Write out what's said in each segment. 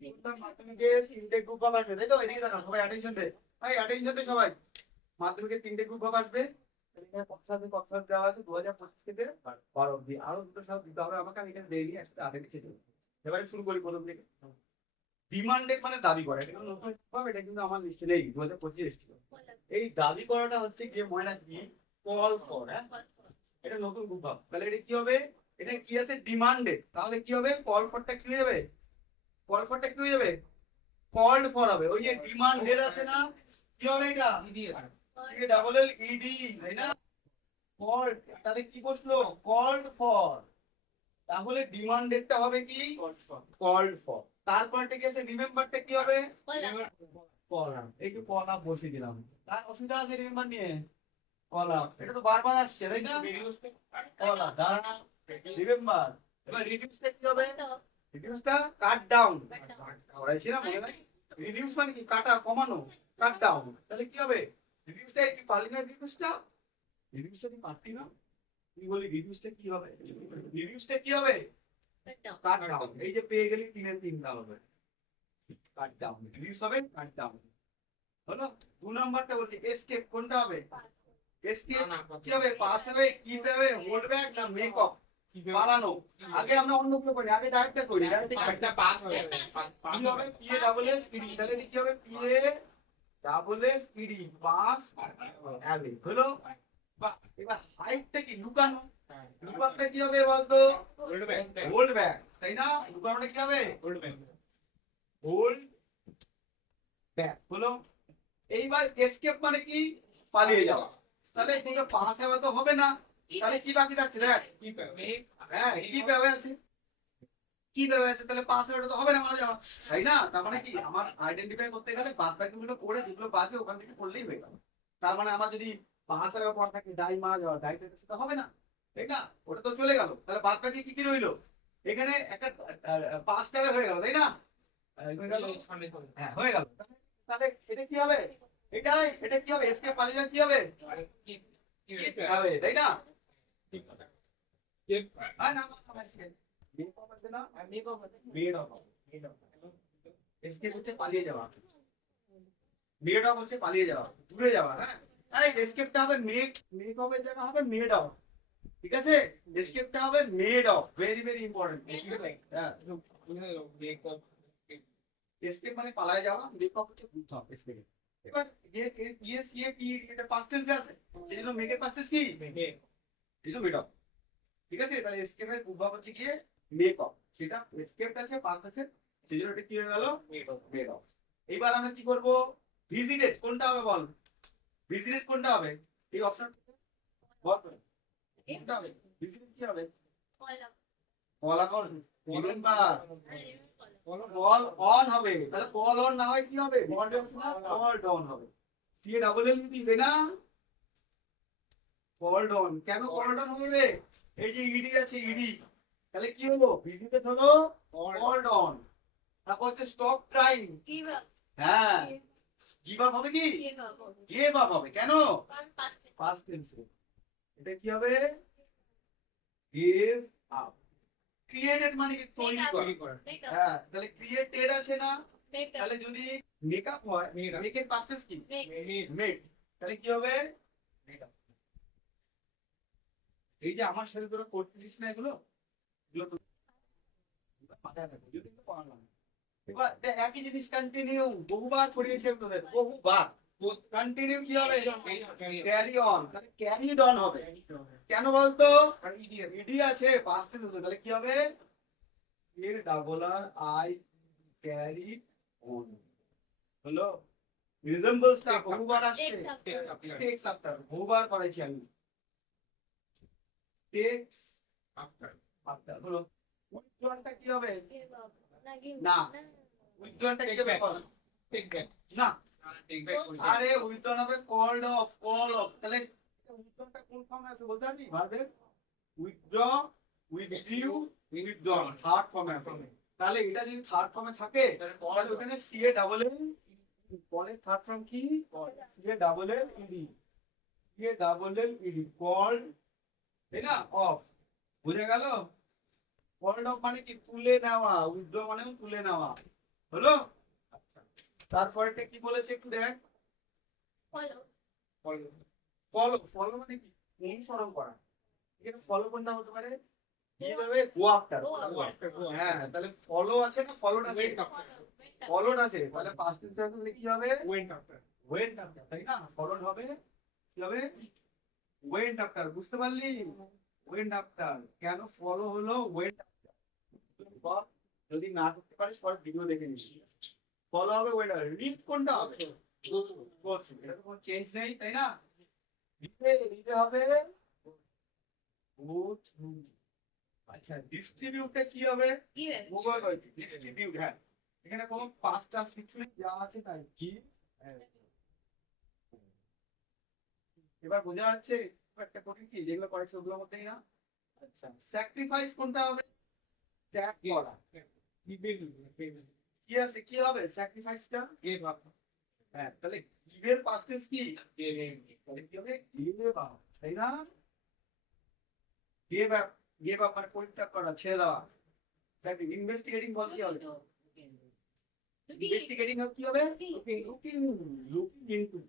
মাধ্যমিকে তিনটে group of আসবে, তাই তো? এদিকে জানো সবাই অ্যাটেনশন দে, ভাই অ্যাটেনশন দে সবাই। মাধ্যমিকে তিনটে গ্রুপ অফ আসবে। এখানে কত দেওয়া আছে 2025 থেকে 12 অব্দি, আরো দুটো সাল দিতে হবে আমাকে, আমি এখানে দেইনি, একসাথে আগে লিখে দেবো। এবারে শুরু করি প্রথম থেকে। ডিমান্ডেড মানে দাবি করা, এটা কিন্তু নতুন ভাবে, এটা কিন্তু আমার লিস্টে নেই, 2025 এসেছিল। এই দাবি করাটা হচ্ছে গিয়ে ময়না কি, কল ফর। হ্যাঁ, এটা নতুন গ্রুপ অফ, তাহলে এটা কি হবে? এটা কি আছে? ডিমান্ডেড, তাহলে কি হবে? কল ফরটা কি হয়ে যাবে? কল ফরটা কি হয়ে যাবে? কল্ড ফর হবে। ওই যে ডিমান্ডেড আছে না, কি হবে এটা? সি ডাবল এল ইডি, তাই না? কল্ড, তাহলে কি বসলো? Called for. তাহলে ডিমান্ডেডটা হবে কি? Called for. তারপরটা কি আছে? রিমেম্বারটা কি হবে? কলাম। এই যে কলাম বসিয়ে দিলাম, তার অসুবিধা আছে রিমেম্বার নিয়ে? কলাম, এটা তো বারবার আসছে, তাই না? কলাম দাঁড়া, রিমেম্বার। এবার রিডিউসটা কি হবে? রিডিউসটা কাট ডাউন করাইছি না, মনে নাই? রিডিউস মানে কি? কাটা, কমানো, কাট ডাউন। তাহলে কি হবে? রিডিউসটা কি পারলি না? রিডিউসটা কি পারতি না? তুই বলি রিডিউসটা কি হবে? রিডিউসটা কি হবে? Cut down. এই যে পেয়ে গেলি, তিনের তিনটা হবে, কাট ডাউন। রিডিউস হবে, কাট ডাউন হলো। 2 নাম্বারটা বলছি এসকেপ, কোনটা হবে? এসকেপ কি হবে? পাস হবে, কিপ হবে, হোল্ড ব্যাক না মেক অফ? পালানো। আগে আমরা অন্যগুলো করি, আগে ডাইরেক্টটা করি। ডাইরেক্টটা পাস হবে, কি হবে? P A double S ED, তাহলে কি হবে? P A double S ED, pass অ্যাবে হলো। বাহ, এবার হাইটটা কি? লুকানো। লুকানোটা কি হবে বলতো? হোল্ড ব্যাক, তাই না? লুকানোটা কি হবে? হোল্ড ব্যাক হলো। এইবার এসকেপ মানে কি? পালিয়ে যাওয়া। তাহলে দুটো পাস হবে তো হবে না, তাহলে কি বাকি থাকছে? দেখ, হ্যাঁ কি পাবে আছে, কি পাবে আছে, তাহলে পাস হবে তো হবে না, মারা যাওয়া, তাই না? তার মানে কি, আমার আইডেন্টিফাই করতে গেলে বাদ বাকি গুলো করে যেগুলো বাজবে ওখান থেকে করলেই হয়ে গেল। তার মানে আমার যদি পাস হবে পর থাকে ডাই মারা যাওয়া, ডাই তো হবে না, ঠিক না? ওটা তো চলে গেল, তাহলে বাদ বাকি কি কি রইলো? এখানে একটা পাস টাইপে হয়ে গেল, তাই না? হয়ে গেল, হ্যাঁ হয়ে গেল। তাহলে এটা কি হবে? এটা কি হবে? এসকে পালিয়ে যাওয়া কি হবে? কিপ হবে, তাই না? হ্যাঁ না, মেক অফ আছে না, মেড অফ, এসকে হচ্ছে পালিয়ে যাওয়া, মেড অফ হচ্ছে পালিয়ে যাওয়া, দূরে যাওয়া। হ্যাঁ, আরে এসকেপটা হবে মেক অফের জায়গা হবে মেড অফ, ঠিক আছে? এসকেপটা হবে made of, very very important. হ্যাঁ, এসকেপ মানে পালায় যাওয়া, মেক অফ হচ্ছে বুঝতে হবে এসকেপ। এবার যে ইএস সি এ টি এটা পাস্ট টেন্সে আছে, সেজন্য মেকের পাস্ট টেন্স কি? এই তো মেড অফ, ঠিক আছে? তাহলে এসকেপের প্রভাব হচ্ছে কি? Make of. সেটা এসকেপটা আছে পাস্ট আছে, সেজন্য এটা কি হয়ে গেল? Made of. এবার আমরা কি করব? ভিজিটেড কোনটা হবে বল? ভিজিটেড কোনটা হবে? এই অপশন বল করে, কোনটা হবে? ভিজিটেড কি হবে? Call on, remember, call on হবে। তাহলে কল অন না হয় কি হবে? কল ডাউন হবে। কি ডাবল এল দিবে না? Call down. কেন কল ডাউন হবে? এই যে ইডি আছে, ইডি, তাহলে কি হলো? ভিজিটেড হলো কল ডাউন। তারপর হচ্ছে স্টপ ট্রাইং, হ্যাঁ, গিভ আপ হবে কি? গিভ আপ হবে। কেন? পাস্ট টেন্সে। এটা কি হবে? Give up. ক্রিয়েটেড মানে কি? তৈরি করা। হ্যাঁ, তাহলে ক্রিয়েটেড আছে না, তাহলে যদি মেকআপ হয়, মেকের পাস্ট টেন্স কি? মেড। তাহলে কি হবে? Made up. এই যে আমার সাথে তোরা করতেছিস না এগুলো, এগুলো তো মাথায় থাকবে, যদি কিন্তু পারলাম না। এবার একই জিনিস কন্টিনিউ বহুবার করিয়েছি আমি তোদের, বহুবার। কন্টিনিউ কি হবে? ক্যারি অন, তাহলে ক্যারিড অন হবে। কেন বলতো? ইডি আছে পাস্ট টেন্স, তাহলে কি হবে? এর double R I, carry on হলো। রিজেম্বলসটা বহুবার আসছে, টেক্স আফটার বহুবার করাইছি আমি, টেক্স আফটার, আফটার হলো। উইথড্রনটা কি হবে? না, উইথড্রনটা কি হবে? না, আরে উইথড্রন হবে কল্ড অফ, কল অফ। তাহলে উইথড্রনটা কোন ফর্মে আছে বলতে পারবি? ভার্বের উইথড্র, উইথড্রিউ, উইথড্রন, থার্ড ফর্মে আছে। তাহলে এটা যদি থার্ড ফর্মে থাকে, তাহলে ওখানে সি এ ডাবল এল, কলের থার্ড ফর্ম কি? C A double L ED, C A double L ED, called, তাই না? অফ, বুঝে গেল? কল্ড অফ মানে কি? তুলে নেওয়া। উইথড্র মানে তুলে নেওয়া। হলো? তারপরেটা কি বলেছে একটু দেখ। ফলো ফলো মানে কি? অনুসরণ করা। এখানে ফলো কোনটা হতে পারে? কিভাবে গো আফটার। হ্যাঁ, তাহলে ফলো আছে না ফলোড আছে? ফলোড আছে, তাহলে পাস্ট টেন্স আসলে কি হবে? ওয়েন্ট আফটার, তাই না? ফলোড হবে কি হবে? Went after. বুঝতে পারলি? ওয়েন্ট আফটার কেন ফলো হলো? Went after. যদি না করতে পারিস পরে ভিডিও দেখে নিস। ফলো হবে ওয়েন্ট আফটার। রিড কোনটা হবে? Go through. এটা তো কোনো চেঞ্জ নেই, তাই না? রিডে হবে গো থ্রু। আচ্ছা, ডিস্ট্রিবিউটটা কি হবে? ডিস্ট্রিবিউট। হ্যাঁ, এখানে কোনো পাঁচ টাস কিছু নেই, যা আছে তাই কি। এবার বোঝা যাচ্ছে একটা কঠিন কি যেগুলো করেছে ওগুলোর মধ্যেই না। আচ্ছা, স্যাক্রিফাইস কোনটা হবে? ত্যাগ করা। কি আছে কি হবে স্যাক্রিফাইসটা? হ্যাঁ, তাহলে গিভের পাস্ট টেন্স কি? তাহলে কি হবে? গিভ আপ, তাই না? গিভ আপ, গিভ আপ মানে পরিত্যাগ করা, ছেড়ে দেওয়া। দেখ, ইনভেস্টিগেটিং বল কি হবে? ইনভেস্টিগেটিং কি হবে? Looking looking into.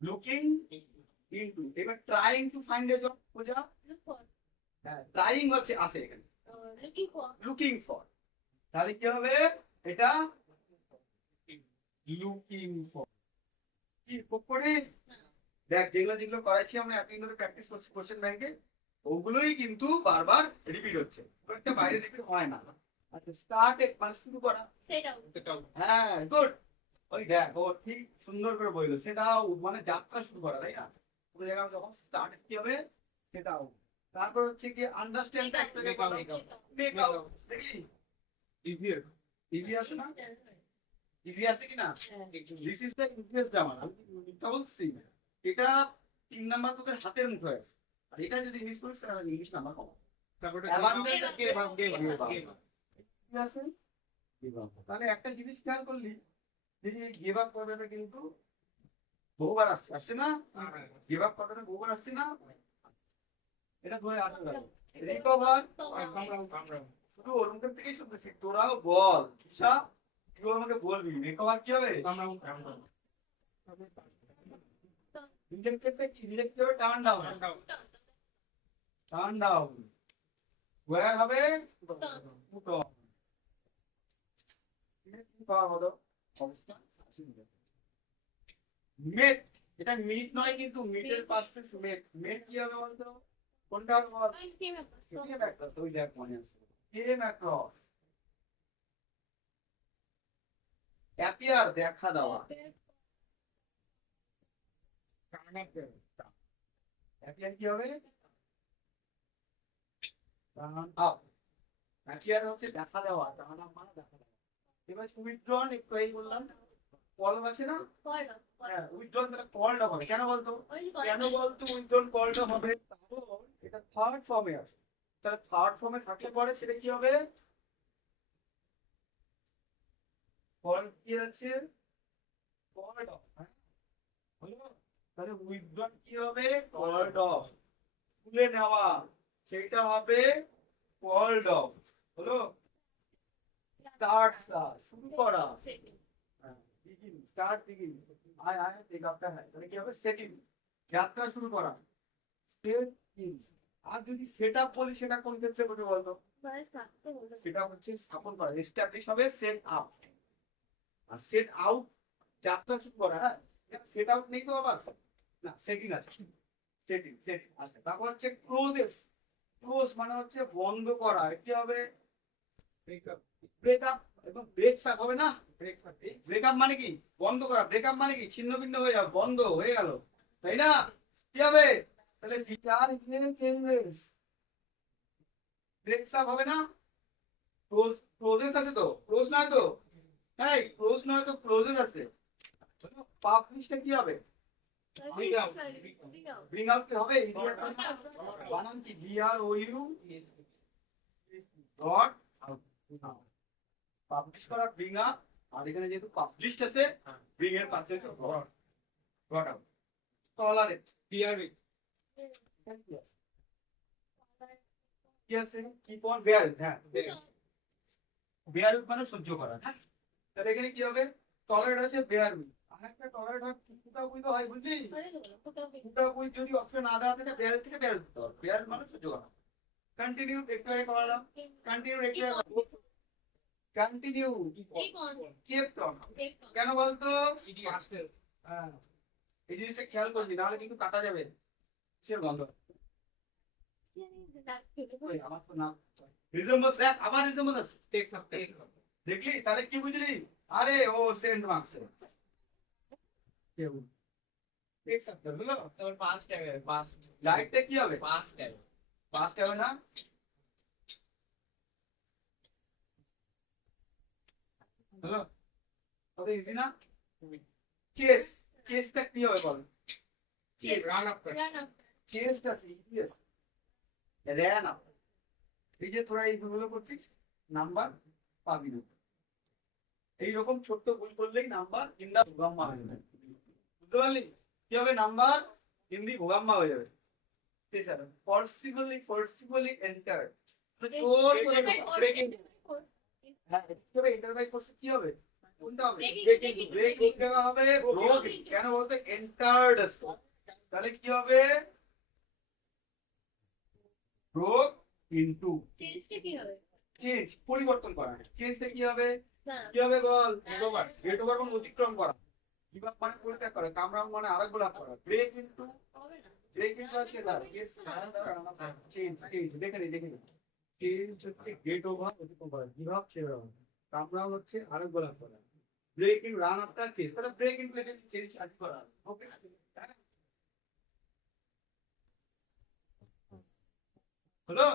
Looking into. এবার trying to find a job বোঝা। হ্যাঁ, ট্রাইং হচ্ছে আছে এখানে, লুকিং ফর। তাহলে কি হবে এটা? Looking for. কি করে? দেখ, যেগুলো যেগুলো করাইছি আমরা এতদিন ধরে প্র্যাকটিস করছি কোশ্চেন ব্যাংকে, ওগুলোই কিন্তু বারবার রিপিট হচ্ছে, একটা বাইরে রিপিট হয় না। আচ্ছা, স্টার্ট মানে শুরু করা। হ্যাঁ, গুড। ওই দেখ, ও ঠিক সুন্দর করে বললো, সেটাও মানে যাত্রা শুরু করা, তাই না? কোনো জায়গায় যখন স্টার্ট কি হবে সেটাও। তারপর হচ্ছে কি আন্ডারস্ট্যান্ড, মেক আউট। দেখলি ইভি আছে না? ইভি আছে কিনা? This is the easiest grammar. আমি এটা বলছি, এটা 3 নাম্বার তোদের হাতের মুঠোয় আছে। আর এটা যদি মিস করিস তাহলে ইংলিশ নাম্বার কম। তাহলে একটা জিনিস খেয়াল করলি যে গিভ আপ কথাটা কিন্তু বহুবার আসছে, আসছে না? গিভ আপ কথাটা বহুবার আসছে না? এটা ধরে আসা গেল। রিকভার শুধু ওর মুখের থেকেই শুনতেছি, তোরাও বল ঈশা, তুই আমাকে বলবি রিকভার কি হবে? রিজেক্টেডটা কি? রিজেক্ট হবে turn down. Turn down wear হবে পুট অন। পাওয়ার হলো অবস্থা আছে। মেট, এটা মিট নয় কিন্তু, মিটের পাশে মেট। মেট কি হবে বলতো? কোনটা হবে বল? Came across. ওই দেখ মনে আছে, কেম অ্যাক্রস। অ্যাপিয়ার দেখা দেওয়া। অ্যাপিয়ার কি হবে? Turn up. অ্যাপিয়ার হচ্ছে দেখা দেওয়া, টার্ন আপ মানে দেখা দেওয়া। এবার উইথড্রন, একটু এই বললাম কল আছে না? হ্যাঁ, উইথড্রন তাহলে কলড হবে কেন বলতো? কেন বলতো উইথড্রন কলড হবে? কারণ এটা থার্ড ফর্মে আছে। তাহলে থার্ড ফর্মে থাকলে পরে সেটা কি হবে? কল কি আছে? Called of. হ্যাঁ, হলো? তাহলে উইথড্রন কি হবে? Called of. তুলে নেওয়া, সেটা হবে কলড অফ। হলো? স্টার্ট, শুরু করা। Begin, start begin. আয় আয় টেক আপটা হয়, তাহলে কি হবে? সেটিং, যাত্রা শুরু করা। সেটিং। আর যদি সেটআপ বলি সেটা কোন ক্ষেত্রে হবে বলতো? সেটা হচ্ছে স্থাপন করা, এস্টাবলিশ হবে সেট আপ। আর সেট আউট যাত্রা শুরু করা। হ্যাঁ, সেট আউট নেই তো আবার, না সেটিং আছে। সেটিং সেটিং আচ্ছা, তারপর হচ্ছে ক্লোজেস। ক্লোজ মানে হচ্ছে বন্ধ করা। কি হবে? ব্রেকআপ। এবং ব্রেকস আপ হবে না? ব্রেকআপ মানে কি? বন্ধ করা। ব্রেকআপ মানে কি? ছিন্ন ভিন্ন হয়ে যাবে, বন্ধ হয়ে গেল, তাই না? কি হবে? তাহলে ফিচার চেঞ্জেস। ব্রেকস আপ হবে না? ক্লোজ, ক্লোজেস আছে তো, ক্লোজ নয় তো? হ্যাঁ, ক্লোজ নয় তো ক্লোজেস আছে। পাবলিশটা কি হবে? ব্রিং আউট কি হবে? বানান কি? BROU ডট পাবলিশ করা, ব্রিং আপ। আর এখানে যেহেতু পাবলিশড আছে, ব্রিং এর পাশে আছে ডট, ডট আউট। টলারেট, কি আছে কিপ অন বেয়ার, হ্যাঁ বেয়ার উইথ মানে সহ্য করা, হ্যাঁ তাহলে এখানে কি হবে টলারেট আছে বেয়ার উইথ, আরেকটা টলারেট হয় ফুটা উইথ হয় বুঝলি, ফুটা উইথ যদি অপশন না দেওয়া থাকে বেয়ার থেকে বেয়ার দিতে হবে, বেয়ার মানে সহ্য করা। কন্টিনিউ একটু আগে করালাম, কন্টিনিউ একটু আগে কন্টিনিউ কেপ্ট অন, কেন বলতো হ্যাঁ এই জিনিসটা খেয়াল করবি নাহলে কিন্তু কাটা যাবে সে বন্ধ। ওই, আমার তো নাম রিজম্বল দেখ, আবার রিজম্বল আছে দেখলি তাহলে কি বুঝলি, আরে ও সেন্ট মার্কস টেক সাবজেক্ট হলো, লাইটটা কি হবে পাস্ট হবে না, হলো কত ইজি না। চেস, চেসটা কি হবে বল, চেস চেসটা সিরিয়াস র্যান আপ, এই যে তোরা এইগুলো করছিস নাম্বার পাবি না, এইরকম ছোট্ট ভুল করলেই নাম্বার ইন্দা ভোগাম্মা হয়ে যাবে, বুঝতে পারলি কি হবে নাম্বার হিন্দি ভোগাম্মা হয়ে যাবে। ঠিক আছে ফোর্সিবলি এন্টার তো জোর করে ব্রেকিং, হ্যাঁ কি হবে এন্টার বাই ফোর্স কি হবে কোনটা হবে ব্রেকিং দেওয়া হবে ব্রোকিং, কেন বলতে এন্টার্ড, তাহলে কি হবে ব্রোক ইনটু, চেঞ্জ পরিবর্তন করা, চেঞ্জটা কি হবে কি হবে বল গেট ওভার মানে অতিক্রম করা, বিভাগ মানে পরিত্যাগ করা, কামরাং মানে আরেক গোলাপ করা, ব্রেক ইনটু, ব্রেক ইনটু হচ্ছে না চেঞ্জ, চেঞ্জ দেখে নি চেঞ্জ হচ্ছে গেট ওভার অতিক্রম করা, বিভাগ ছেড়ে কামরাং হচ্ছে আরেক গোলাপ করা, break in run after change, তাহলে ব্রেক ইনটু এটা চেঞ্জ আজ করা, ওকে হলো।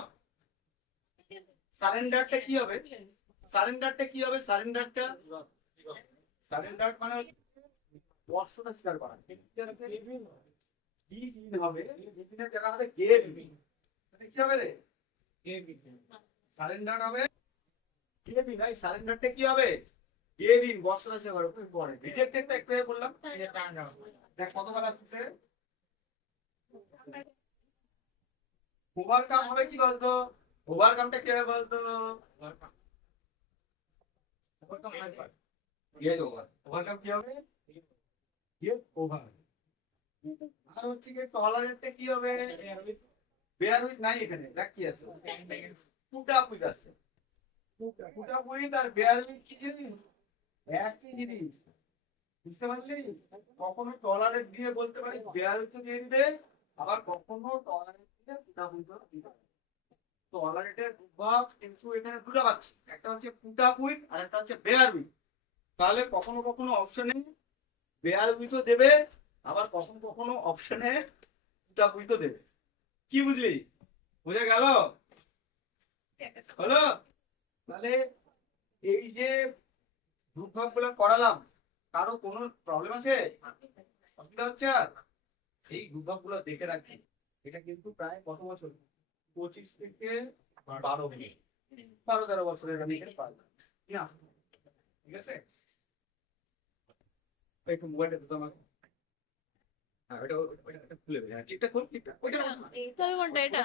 সারেন্ডারটা কি হবে, সারেন্ডারটা কি হবে, সারেন্ডারটা সারেন্ডার মানে বর্ষটা স্বীকার করা, গিভ হবে গিভিনের জায়গা হবে গেভ, কি হবে রে সারেন্ডার হবে গেভ ইন, এই সারেন্ডারটা কি হবে গেভ ইন বর্ষটা স্বীকার করে পরে, রিজেক্টেডটা একটু আগে বললাম দেখ কতবার আসছে, ওভারকাম হবে কি বলতো, ওভারকামটা কি হবে বলতো গেট ওভার, ওভারকাম কি হবে গেট ওভার, আর হচ্ছে কি টলারেন্টটা কি হবে বেয়ার উইথ নাই, এখানে দেখ কি আছে পুট আপ উইথ আছে, পুট আপ উইথ আর বেয়ার উইথ কি জিনিস একই জিনিস, বুঝতে পারলি, কখনো টলারেন্ট দিয়ে বলতে পারি বেয়ার উইথ দিয়ে দিবে, আবার কখনো টলারেন্ট দিয়ে পুট আপ উইথ দিবে, টলারেন্টের প্রভাব কিন্তু এখানে দুটো পাচ্ছি, একটা হচ্ছে পুট আপ উইথ আর একটা হচ্ছে বেয়ার উইথ, তাহলে কখনো কখনো অপশনে বেয়ার উইথও দেবে, আবার কখনো কখনো অপশনে পুট আপ উইথও দেবে, কি বুঝলি বুঝে গেল হলো। তাহলে এই যে রূপভাগ গুলো করালাম কারো কোনো প্রবলেম আছে অসুবিধা হচ্ছে, আর এই রূপভাগ গুলো দেখে রাখি, এটা কিন্তু প্রায় কত বছর 25 থেকে 12 বছরের আমি এখানে পারলাম না, ঠিক আছে একটু মোবাইলটা দিতে আমাকে, হ্যাঁ ওটা খুলে হ্যাঁ ক্লিপটা খোল, ক্লিপটা ওইটা এটা